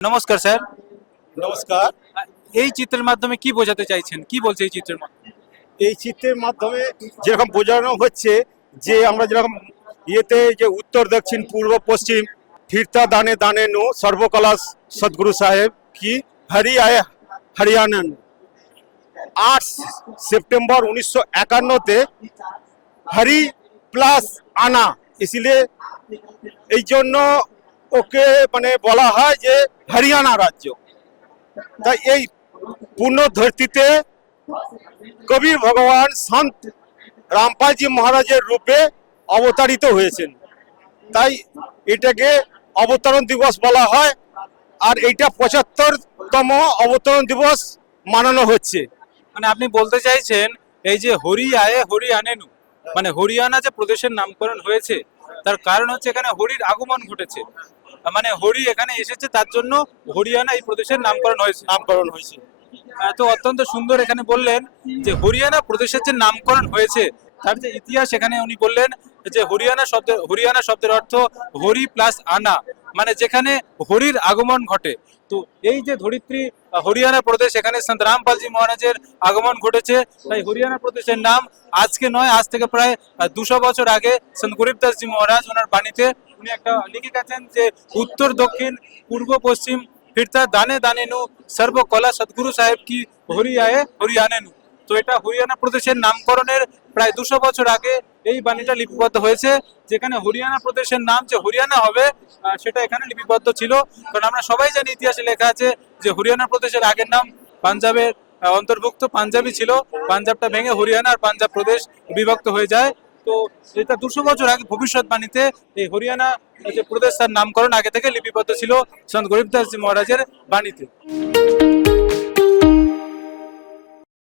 নমস্কার স্যার। নমস্কার। এই চিত্রের মাধ্যমে কি বোঝাতে চাইছেন? কি বলছে এই চিত্রের মাধ্যমে? এই চিত্রের মাধ্যমে যেরকম বোঝানো হচ্ছে যে আমরা যেরকম ইয়েতে যে উত্তর দক্ষিণ পূর্ব পশ্চিম ফিরতা দানে দানে নো সর্বকলা সদ্গুরু সাহেব কি হরি আয় হরিয়ানন 8 सितंबर 1951 হরি প্লাস আনা ইসিলে এই জন্য ওকে মানে বলা হয় যে হরিয়ানা রাজ্য। তাই এই পূর্ণ ধরতিতে কবির ভগবান সন্ত রামপালজি মহারাজের রূপে অবতারিত হয়েছেন, তাই এটাকে অবতরণ দিবস বলা হয়। আর এইটা 75তম অবতরণ দিবস মানানো হচ্ছে। মানে আপনি বলতে চাইছেন এই যে হরি আয়ে হরি আনেনু, মানে হরিয়ানা যে প্রদেশের নামকরণ হয়েছে তার কারণ হচ্ছে এখানে হরির আগমন ঘটেছে। মানে হরি এখানে এসেছে তার জন্য হরিয়ানা এই প্রদেশের নামকরণ হয়েছে। তো অত্যন্ত সুন্দর এখানে বললেন যে হরিয়ানা প্রদেশের যে নামকরণ হয়েছে তার যে ইতিহাস এখানে উনি বললেন যে হরিয়ানা শব্দের অর্থ হরি প্লাস আনা, মানে যেখানে হরির আগমন ঘটে। তো এই যে ধরিত্রী হরিয়ানা প্রদেশ, এখানে সন্ত রামপালজি মহারাজের আগমন ঘটেছে, তাই হরিয়ানা প্রদেশের নাম আজকে নয়, আজ থেকে প্রায় 200 বছর আগে সন্ত গরিবদাসজি মহারাজ ওনার বাণীতে উনি একটা লিখে গেছেন যে উত্তর দক্ষিণ পূর্ব পশ্চিম ফিরতা দানে দানে নু সর্বকলা সদ্গুরু সাহেব কি হরি আয়ে হরি আনেনু। তো এটা হরিয়ানা প্রদেশের নামকরণের প্রায় 200 বছর আগে এই বাণীটা লিপিবদ্ধ হয়েছে, যেখানে হরিয়ানা প্রদেশের নাম যে হরিয়ানা হবে সেটা এখানে লিপিবদ্ধ ছিল। কারণ আমরা সবাই জানি ইতিহাসে লেখা আছে যে হরিয়ানা প্রদেশের আগের নাম পাঞ্জাবের অন্তর্ভুক্ত পাঞ্জাবি ছিল, পাঞ্জাবটা ভেঙে হরিয়ানা আর পাঞ্জাব প্রদেশ বিভক্ত হয়ে যায়। তো এটা 200 বছর আগে ভবিষ্যৎবাণীতে এই হরিয়ানা যে প্রদেশ তার নামকরণ আগে থেকে লিপিবদ্ধ ছিল সন্ত গরিবদাসজি মহারাজের বাণীতে।